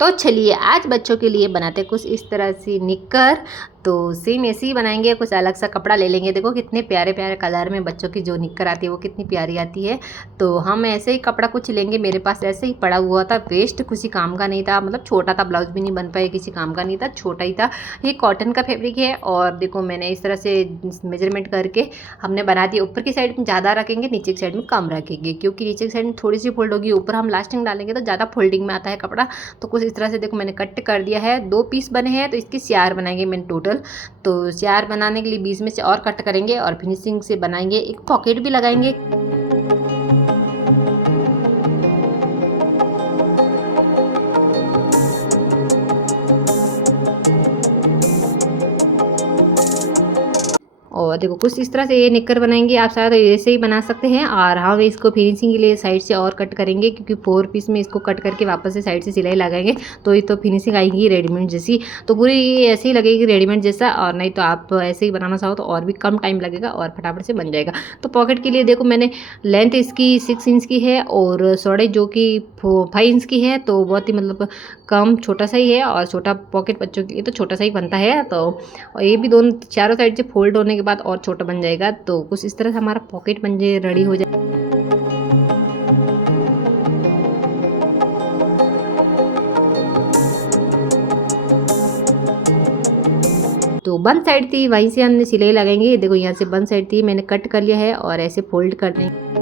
तो चलिए आज बच्चों के लिए बनाते हैं कुछ इस तरह से निक्कर। तो सेम ऐसे ही बनाएंगे, कुछ अलग सा कपड़ा ले लेंगे। देखो कितने प्यारे प्यारे कलर में बच्चों की जो निक्कर आती है वो कितनी प्यारी आती है। तो हम ऐसे ही कपड़ा कुछ लेंगे, मेरे पास ऐसे ही पड़ा हुआ था, वेस्ट किसी काम का नहीं था, मतलब छोटा था, ब्लाउज भी नहीं बन पाए, किसी काम का नहीं था, छोटा ही था। ये कॉटन का फैब्रिक है और देखो मैंने इस तरह से मेजरमेंट करके हमने बना दिया। ऊपर की साइड में ज़्यादा रखेंगे, नीचे की साइड में कम रखेंगे, क्योंकि नीचे की साइड में थोड़ी सी फोल्ड होगी, ऊपर हम लास्टिंग डालेंगे तो ज़्यादा फोल्डिंग में आता है कपड़ा। तो कुछ इस तरह से देखो मैंने कट कर दिया है। 2 पीस बने हैं तो इसकी 4 बनाएंगे मैंने टोटल। तो 4 बनाने के लिए बीच में से और कट करेंगे और फिनिशिंग से बनाएंगे, एक पॉकेट भी लगाएंगे। और देखो कुछ इस तरह से ये निक्कर बनाएंगे, आप चाहे तो ऐसे ही बना सकते हैं। और हम इसको फिनिशिंग के लिए साइड से और कट करेंगे, क्योंकि 4 पीस में इसको कट करके वापस से साइड से सिलाई लगाएंगे तो ये तो फिनिशिंग आएगी रेडीमेड जैसी। तो पूरी ये ऐसे ही लगेगी रेडीमेड जैसा, और नहीं तो आप ऐसे ही बनाना चाहो तो और भी कम टाइम लगेगा और फटाफट से बन जाएगा। तो पॉकेट के लिए देखो मैंने लेंथ इसकी 6 इंच की है और चौड़ाई जो कि 5 इंच की है। तो बहुत ही मतलब कम छोटा सा ही है, और छोटा पॉकेट बच्चों के लिए तो छोटा सा ही बनता है। तो ये भी दोनों चारों साइड से फोल्ड होने के बाद और छोटा बन जाएगा। तो कुछ इस तरह से हमारा पॉकेट बन जाए, रेडी हो जाए। तो बंद साइड थी वहीं से हमने सिलाई लगाएंगे। देखो यहाँ से बंद साइड थी, मैंने कट कर लिया है और ऐसे फोल्ड कर देंगे।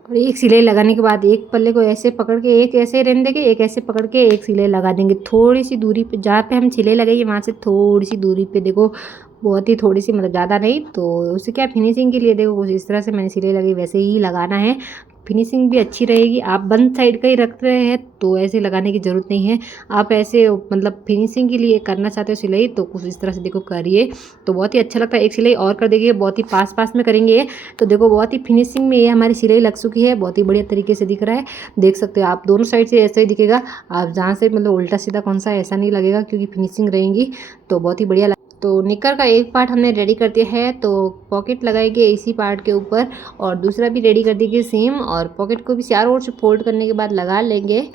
और एक सिलाई लगाने के बाद एक पल्ले को ऐसे पकड़ के एक ऐसे रहने देंगे, एक ऐसे पकड़ के एक सिलाई लगा देंगे। थोड़ी सी दूरी पे, जहाँ पे हम सिलाई लगाएंगे वहाँ से थोड़ी सी दूरी पे, देखो बहुत ही थोड़ी सी, मतलब ज़्यादा नहीं। तो उससे क्या फिनिशिंग के लिए देखो कुछ इस तरह से मैंने सिलाई लगाई, वैसे ही लगाना है, फिनिशिंग भी अच्छी रहेगी। आप बंद साइड का ही रख रहे हैं तो ऐसे लगाने की ज़रूरत नहीं है। आप ऐसे मतलब फिनिशिंग के लिए करना चाहते हो सिलाई तो कुछ इस तरह से देखो करिए, तो बहुत ही अच्छा लगता है। एक सिलाई और कर देंगे, बहुत ही पास पास में करेंगे तो देखो बहुत ही फिनिशिंग में ये हमारी सिलाई लग चुकी है, बहुत ही बढ़िया तरीके से दिख रहा है। देख सकते हो आप दोनों साइड से ऐसा ही दिखेगा, आप जहाँ से मतलब उल्टा सीधा कौन सा ऐसा नहीं लगेगा, क्योंकि फिनिशिंग रहेंगी तो बहुत ही बढ़िया। तो निक्कर का एक पार्ट हमने रेडी कर दिया है, तो पॉकेट लगाएंगे इसी पार्ट के ऊपर और दूसरा भी रेडी कर देंगे सेम, और पॉकेट को भी चारों ओर से फोल्ड करने के बाद लगा लेंगे।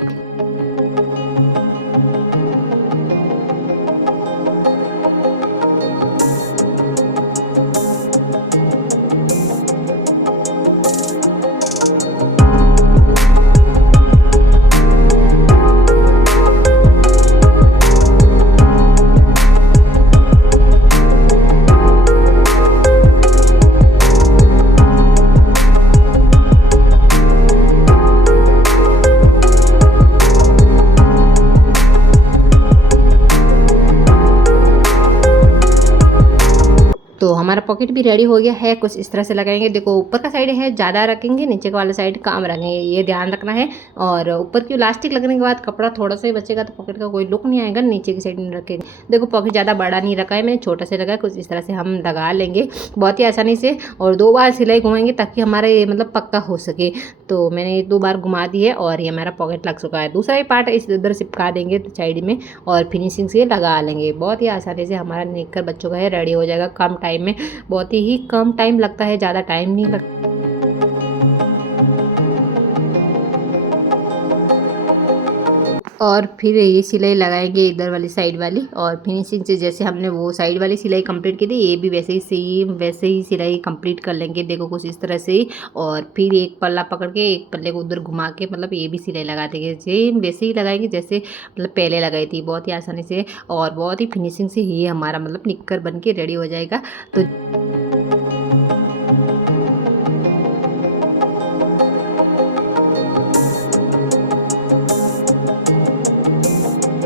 तो हमारा पॉकेट भी रेडी हो गया है, कुछ इस तरह से लगाएंगे। देखो ऊपर का साइड है ज़्यादा रखेंगे, नीचे का वाला साइड कम रखेंगे, ये ध्यान रखना है। और ऊपर की इलास्टिक लगने के बाद कपड़ा थोड़ा सा ही बचेगा तो पॉकेट का कोई लुक नहीं आएगा, नीचे की साइड में रखेंगे। देखो पॉकेट ज़्यादा बड़ा नहीं रखा है मैंने, छोटा से रखा है, कुछ इस तरह से हम लगा लेंगे बहुत ही आसानी से। और 2 बार सिलाई घुमाएंगे ताकि हमारा ये मतलब पक्का हो सके। तो मैंने 2 बार घुमा दी है और ये हमारा पॉकेट लग चुका है। दूसरा ही पार्ट इस इधर चिपका देंगे साइड में और फिनिशिंग से लगा लेंगे। बहुत ही आसानी से हमारा निक्कर बच्चों का है रेडी हो जाएगा कम टाइम में, बहुत ही कम टाइम लगता है, ज़्यादा टाइम नहीं लगता। और फिर ये सिलाई लगाएंगे इधर वाली साइड वाली, और फिनिशिंग से जैसे हमने वो साइड वाली सिलाई कंप्लीट की थी, ये भी वैसे ही सेम वैसे ही सिलाई कंप्लीट कर लेंगे। देखो कुछ इस तरह से। और फिर एक पल्ला पकड़ के एक पल्ले को उधर घुमा के मतलब ये भी सिलाई लगा देंगे, सेम वैसे ही लगाएंगे जैसे मतलब पहले लगाई थी, बहुत ही आसानी से और बहुत ही फिनिशिंग से ये हमारा मतलब निक्कर बन के रेडी हो जाएगा। तो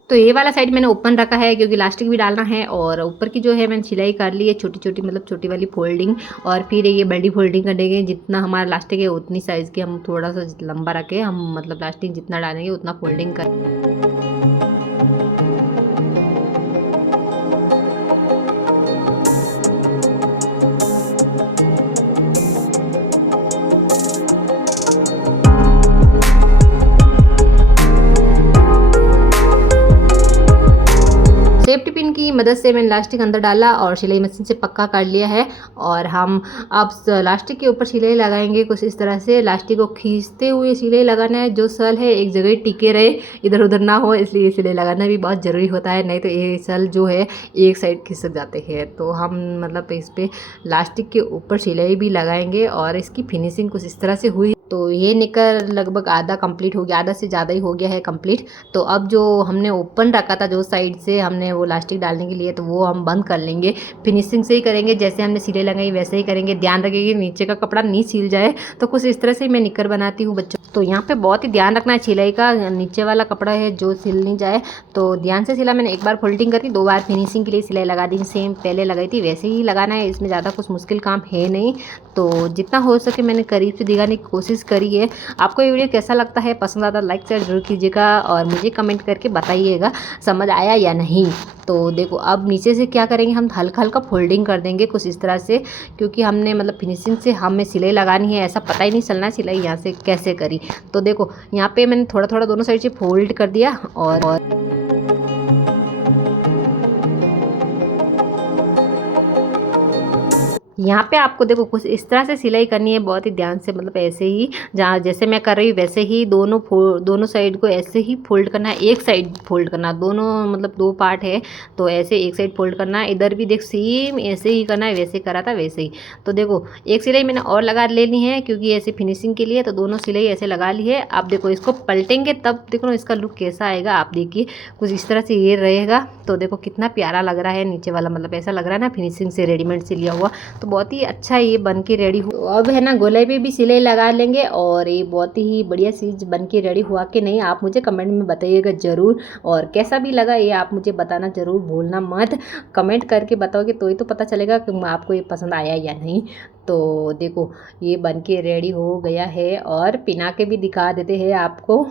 तो ये वाला साइड मैंने ओपन रखा है क्योंकि इलास्टिक भी डालना है, और ऊपर की जो है मैंने सिलाई कर ली है छोटी छोटी, मतलब छोटी वाली फोल्डिंग। और फिर ये बड़ी फोल्डिंग करेंगे, जितना हमारा इलास्टिक है उतनी साइज़ की हम थोड़ा सा लंबा रखें, हम मतलब इलास्टिक जितना डालेंगे उतना फोल्डिंग कर। सेफ्टी पिन की मदद से मैंने लास्टिक अंदर डाला और सिलाई मशीन से पक्का कर लिया है। और हम अब लास्टिक के ऊपर सिलाई लगाएंगे कुछ इस तरह से। लास्टिक को खींचते हुए सिलाई लगाना है, जो सल है एक जगह टिके रहे, इधर उधर ना हो, इसलिए सिलाई लगाना भी बहुत ज़रूरी होता है, नहीं तो ये सल जो है एक साइड खिसक जाते हैं। तो हम मतलब इस पर लास्टिक के ऊपर सिलाई भी लगाएंगे और इसकी फिनिशिंग कुछ इस तरह से हुई। तो ये निकर लगभग आधा कंप्लीट हो गया, आधा से ज़्यादा ही हो गया है कंप्लीट। तो अब जो हमने ओपन रखा था जो साइड से हमने वो लास्टिक डालने के लिए, तो वो हम बंद कर लेंगे। फिनिशिंग से ही करेंगे, जैसे हमने सिलाई लगाई वैसे ही करेंगे। ध्यान रखिए नीचे का कपड़ा नहीं सील जाए। तो कुछ इस तरह से मैं निकर बनाती हूँ बच्चों। तो यहाँ पे बहुत ही ध्यान रखना है सिलाई का, नीचे वाला कपड़ा है जो सिल नहीं जाए। तो ध्यान से सिला। मैंने एक बार फोल्डिंग करी, 2 बार फिनिशिंग के लिए सिलाई लगा दी, सेम पहले लगाई थी वैसे ही लगाना है। इसमें ज़्यादा कुछ मुश्किल काम है नहीं। तो जितना हो सके मैंने करीब से दिखाने की कोशिश करी है। आपको ये वीडियो कैसा लगता है, पसंद आता लाइक शेयर जरूर कीजिएगा और मुझे कमेंट करके बताइएगा समझ आया या नहीं। तो देखो अब नीचे से क्या करेंगे, हम हल्का हल्का फोल्डिंग कर देंगे कुछ इस तरह से, क्योंकि हमने मतलब फिनिशिंग से हमें सिलाई लगानी है, ऐसा पता ही नहीं चलना सिलाई यहाँ से कैसे करी। तो देखो यहाँ पे मैंने थोड़ा थोड़ा दोनों साइड से फोल्ड कर दिया और यहाँ पे आपको देखो कुछ इस तरह से सिलाई करनी है, बहुत ही ध्यान से, मतलब ऐसे ही जहाँ जैसे मैं कर रही हूँ वैसे ही दोनों साइड को ऐसे ही फोल्ड करना है। एक साइड फोल्ड करना, दोनों मतलब 2 पार्ट है तो ऐसे एक साइड फोल्ड करना है। इधर भी देख सेम ऐसे ही करना है, वैसे करा था वैसे ही। तो देखो एक सिलाई मैंने और लगा लेनी है क्योंकि ऐसे फिनिशिंग के लिए, तो दोनों सिलाई ऐसे लगा ली है। आप देखो इसको पलटेंगे तब देखो इसका लुक कैसा आएगा। आप देखिए कुछ इस तरह से ये रहेगा। तो देखो कितना प्यारा लग रहा है नीचे वाला, मतलब ऐसा लग रहा है ना फिनिशिंग से रेडीमेड से लिया हुआ। तो बहुत ही अच्छा ये बन के रेडी हो। तो अब है ना गोलाई पे भी सिलाई लगा लेंगे और ये बहुत ही बढ़िया चीज बन के रेडी हुआ कि नहीं, आप मुझे कमेंट में बताइएगा ज़रूर। और कैसा भी लगा ये आप मुझे बताना ज़रूर भूलना मत। कमेंट करके बताओगे तो ही तो पता चलेगा कि आपको ये पसंद आया या नहीं। तो देखो ये बन के रेडी हो गया है और पिना के भी दिखा देते हैं आपको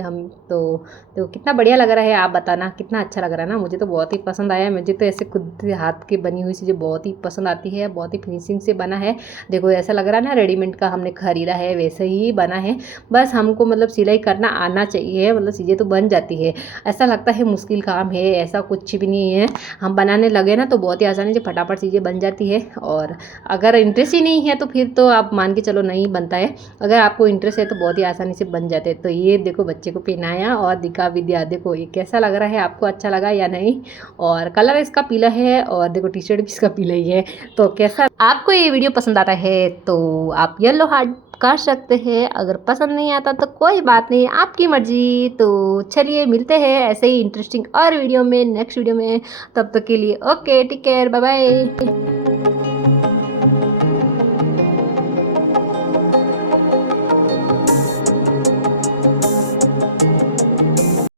हम। तो कितना बढ़िया लग रहा है, आप बताना कितना अच्छा लग रहा है ना। मुझे तो बहुत ही पसंद आया। मुझे तो ऐसे खुद हाथ की बनी हुई चीज़ें बहुत ही पसंद आती है, बहुत ही फिनिशिंग से बना है। देखो ऐसा लग रहा है ना रेडीमेड का हमने खरीदा है वैसे ही बना है। बस हमको मतलब सिलाई करना आना चाहिए, मतलब चीज़ें तो बन जाती है। ऐसा लगता है मुश्किल काम है, ऐसा कुछ भी नहीं है। हम बनाने लगे ना तो बहुत ही आसानी से फटाफट चीज़ें बन जाती है। और अगर इंटरेस्ट ही नहीं है तो फिर तो आप मान के चलो नहीं बनता है। अगर आपको इंटरेस्ट है तो बहुत ही आसानी से बन जाते हैं। तो ये देखो बच्चे को पहनाया और दिखा भी दिया। देखो ये कैसा लग रहा है, आपको अच्छा लगा या नहीं। और कलर इसका पीला है और देखो टी शर्ट भी इसका पीला ही है। तो कैसा आपको ये वीडियो पसंद आता है तो आप येलो हार्ट कर सकते हैं। अगर पसंद नहीं आता तो कोई बात नहीं, आपकी मर्जी। तो चलिए मिलते हैं ऐसे ही इंटरेस्टिंग और वीडियो में नेक्स्ट वीडियो में। तब तक के लिए okay, take care, bye bye.